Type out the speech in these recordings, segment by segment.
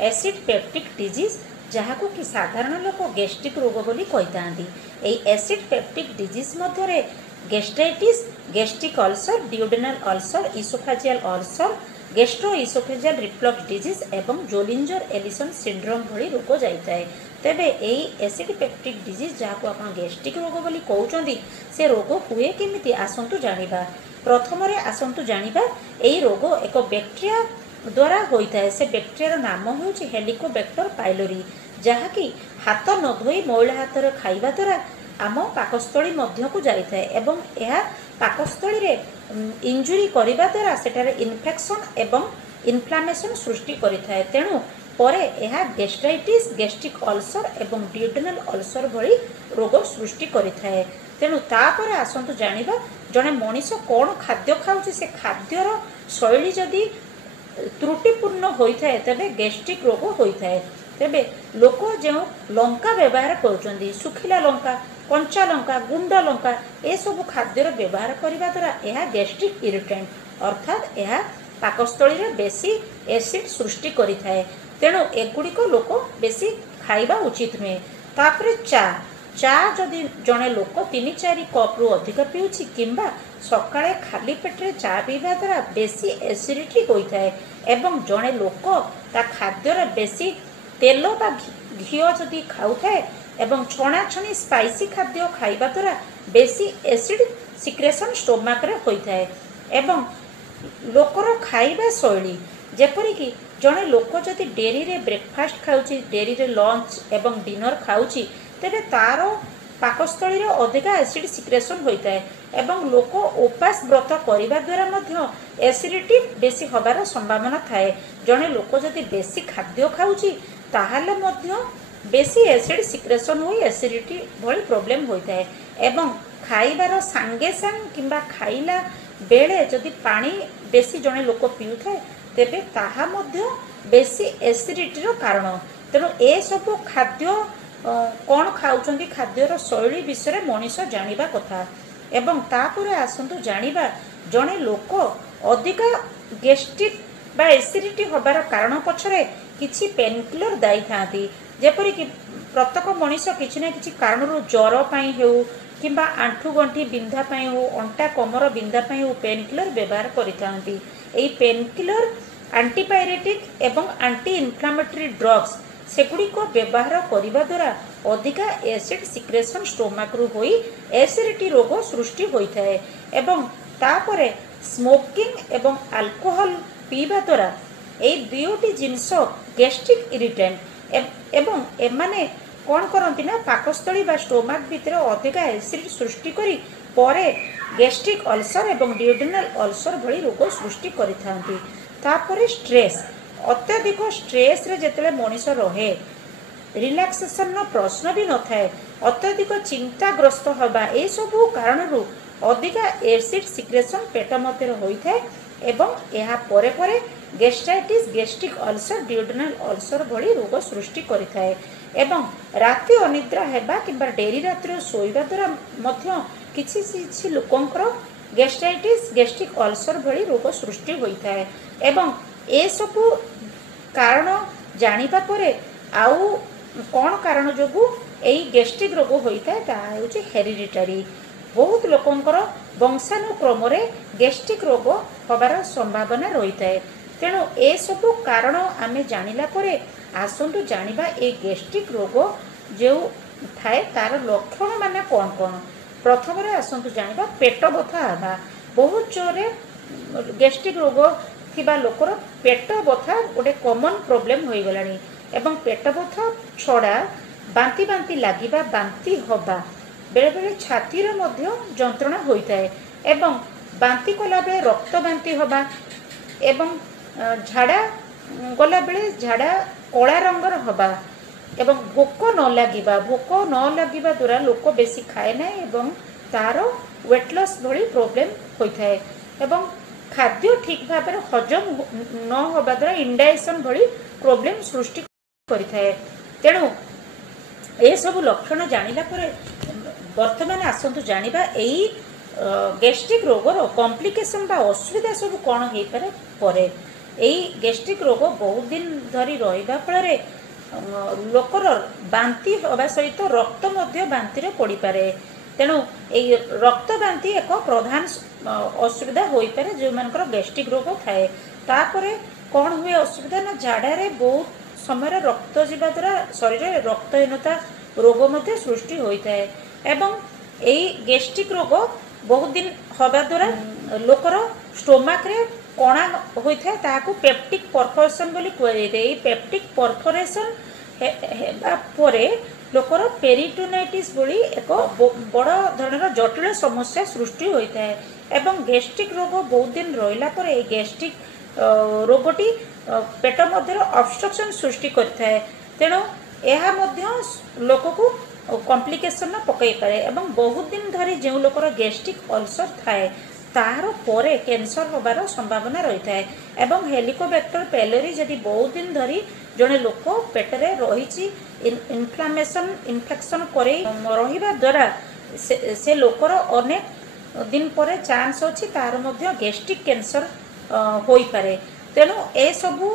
Acid peptic disease जहाँ कि साधारण लोक गैस्ट्रिक रोग बोली कही एई एसिड पेप्टिक डिजीज मध्य gastritis gastric ulcer duodenal ulcer oesophageal ulcer gastro oesophageal reflux disease एवं जोलिंजर एलिसन सिंड्रोम भली रोग जाए। तेबे यही एसिड पेप्टिक डिजीज जहाँ को आप गैस्ट्रिक रोग बोली कहते से रोग हुए केमिति आसतु जानिबा। प्रथम आसतु जानिबा यही रोग एक बैक्टेरिया द्वारा होता है। से बैक्टेरिया नाम हूँ हेलिकोबैक्टर पाइलोरी जहाँकि हाथ न धोई मैला हाथ खाइबा द्वारा आम पाकस्थली मध्य को जाए एवं यह पाकस्थली रे इंजुरी करिबा द्वारा सेठारे इन्फेक्शन एवं इन्फ्लामेशन सृष्टि करिथाए। तेणु परे यह गैस्ट्राइटिस गैस्ट्रिक अल्सर एवं डिओडेनल अल्सर भली रोग सृष्टि करिथाए। तेणु तापर आसतु जानिबा जड़े मनीष कौन खाद्य खाऊँ से खाद्यर शैली जदि त्रुटिपूर्ण होता है तेबे गैस्ट्रिक रोग होता है। तेबे लोक जो लंका व्यवहार कर सुखिला लंका कंचा लंका गुंड लंका ए सब खाद्यर व्यवहार करने द्वारा यह गैस्ट्रिक इरिटेंट अर्थात यह पाकस्थली रे बेसी एसिड सृष्टि करिथाए। तेणु एगुड़िक लोक बेसी खाइबा उचित नुहे। तापर चा जदि जड़े लोक 3-4 कप रु अधिक पीऊँच किंबा सकाळे खाली पेट्रे चा पीवा द्वारा बेसी एसिडिटी होता है एवं जड़े लोक ता खाद्यर बेसी तेल बा घी जदि खाऊए एवं छणाछणी स्पाइसी खाद्य खाइबा द्वारा बेसी एसिड सिक्रेशन स्टोमाक रे होता है। एवं लोकर खाइबा शैली जेपरिक जड़े लोक जदि डेरी रे ब्रेकफास्ट खाऊँची डेरी रे लंच एवं डिनर खाऊँची तेरे तार पाकस्थली रे अधिका एसिड सिक्रेशन होता है एवं लोक उपास व्रत करने द्वारा मध्य एसिडिटी बेसी हबार संभावना थाए। जड़े लोक जदि बेसी खाद्य खाऊँची ताहाले मध्य बेसी एसिड सिक्रेशन हुई एसिडिटी भली प्रोब्लेम होता है। एवं खाइबार सांगे सांग किंबा खाइला बेले जदि पानी बेसी जड़े लोक पीउथाए तेबे ताहा मध्य बेसी एसिडिटीर कारण। तेणु ए सब खाद्य कौन खाऊँ खाद्यर शैली विषय मनीष जानिबा कथा। एवं तापर आसतु जानिबा जड़े लोक अधिका गैस्ट्रिक बा एसिडिटी हबार कारण पछरे किछि पेनकिलर दायी थांती। जेपरिक प्रत्येक मनीष किछि ना किछि कारण ज्वर पाई हो किंबा आंठू गंठी बिंधा पाई हो अंटा कमर बिंधा पाई हो पेनकिलर व्यवहार करिथांती। एई पेनकिलर एंटीपायरेटिक एवं एंटी इन्फ्लामेटरी ड्रग्स सेगुड़िक व्यवहार करने द्वारा अधिका एसिड सिक्रेशन स्टोमाक रु होई एसिडिटी रोग सृष्टि होता है। एवं तापरे स्मोकिंग एवं अल्कोहल पीवा द्वारा यही दुईटी जिनस गैस्ट्रिक इरिटेंट एवं एमाने कौन करती ना पाकस्थली बा स्टोमाक भितर अधिका एसिड सृष्टि करी परे गैस्ट्रिक अल्सर एवं डिओडेनल अल्सर भली रोग सृष्टि करिथांती। तापरे स्ट्रेस अत्यधिक स्ट्रेस रे जेतेले मनीष रहे रिलैक्सेशन प्रश्न भी न थाए अत्यधिक चिंताग्रस्त हवा ए सब कारण अधिका एसिड सिक्रेशन पेट मध्य होता है एवं यह परे परे gastritis gastric ulcer duodenal ulcer भली रोग सृष्टि करिथाए। एवं राति अनिद्रा हेबा किंबा डेरी रात्रि शोइबा द्वारा मध्य किछि किछि लोकंकर गैस्ट्राइटिस गैस्ट्रिक अल्सर भली रोग सृष्टि होता है। एवं ए सब कारण जानिबा परे आउ कौन कारण जोगु एई गैस्ट्रिक रोग होता है ता हेउछि हेरिडिटरी। बहुत लोकंकर वंशानुक्रम रे गैस्ट्रिक रोग हबार संभावना रही है। तेणु ए सब कारण आमे जानिला परे आसतु जानिबा ए गैस्ट्रिक रोग जो थाए तार लक्षण माने कौन कौन। प्रथम आसतु जानिबा पेट बथा हवा बहुत जोरे गैस्ट्रिक रोग थिबा लोकर पेट बथा गोटे कॉमन प्रॉब्लम होई गलानी एवं पेट बथा छड़ा बांती बांती लागिबा बांती हवा बेले बेले छाती रे मध्य जंत्रणा होता है एवं बांती कला बेले रक्त बांती हवा एवं झाड़ा गला बेले झाड़ा कला रंगर हवा एवं भोक न लगिबा द्वारा लोक बेसी खाए ना एवं तार वेट लॉस भली प्रॉब्लम होता है एवं खाद्य ठीक भाव में हजम न होबा द्वारा इंडाइजेशन भली प्रॉब्लम सृष्टि करिथाए। तेणु ए सब लक्षण जानिला परे वर्तमान आसतु जानिबा एई गैस्ट्रिक रोगर कॉम्प्लिकेशन बा असुविधा सब कौन हो पारे परे। यही गैस्ट्रिक रोग बहुत दिन धरी रहिबा फल लोकर बांती हवा सहित रक्त बांतिर पड़ी पारे। तेणु ये रक्त बांती एक प्रधान असुविधा हो पारे जो मानकर गैस्ट्रिक रोग थाए। तापर कौन हुए असुविधा ना झाड़ारे बहुत समय रक्त जीवा द्वारा शरीर में रक्तहीनता रोग मध्य सृष्टि होता है। एवं यही गैस्ट्रिक रोग बहुत दिन हवा द्वारा लोकर स्टोमाक रे कणा होता है ताकू पेप्टिक परफोरेशन बोली कहुए। पेप्टिक परफोरेशन हेबारे लोकर पेरिटोनाइटिस बोली एक बड़ धरण जटिल समस्या सृष्टि होता है। एवं गैस्ट्रिक रोग बहुत दिन रहिला परे गैस्ट्रिक रोगटी पेट मध्य ऑब्स्ट्रक्शन सृष्टि करता है। तेणु यह लोक को कॉम्प्लिकेशन पकई पारे। एवं बहुत दिन धरी जो लोकर गैस्ट्रिक अल्सर थाए तार परे कैंसर होबार संभावना रही है। एवं हेलिकोबैक्टर पेलोरी जदि बहुत दिन धरी जड़े लोक पेटरे रही इन्फ्लामेशन इन्फेक्शन कर रहिबा द्वारा से लोकर अनेक दिन पर चांस अच्छी तार मध्य गैस्ट्रिक कैंसर हो पारे। तेणु ए सबू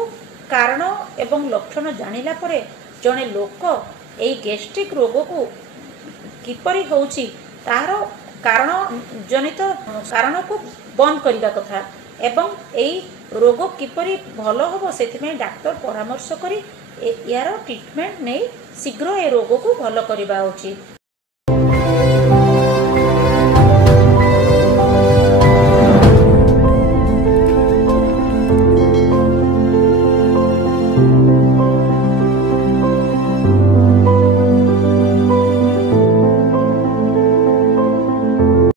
कारण एवं लक्षण जानिला परे जड़े लोक ये गैस्ट्रिक रोग को किपरि होउछि तार कारण जनित कारण को बंद करने कथा एवं यही रोग किपरि भल हम से डाक्तर परामर्श करी यार ट्रीटमेंट नहीं शीघ्र ए रोग को भल करवा उचित।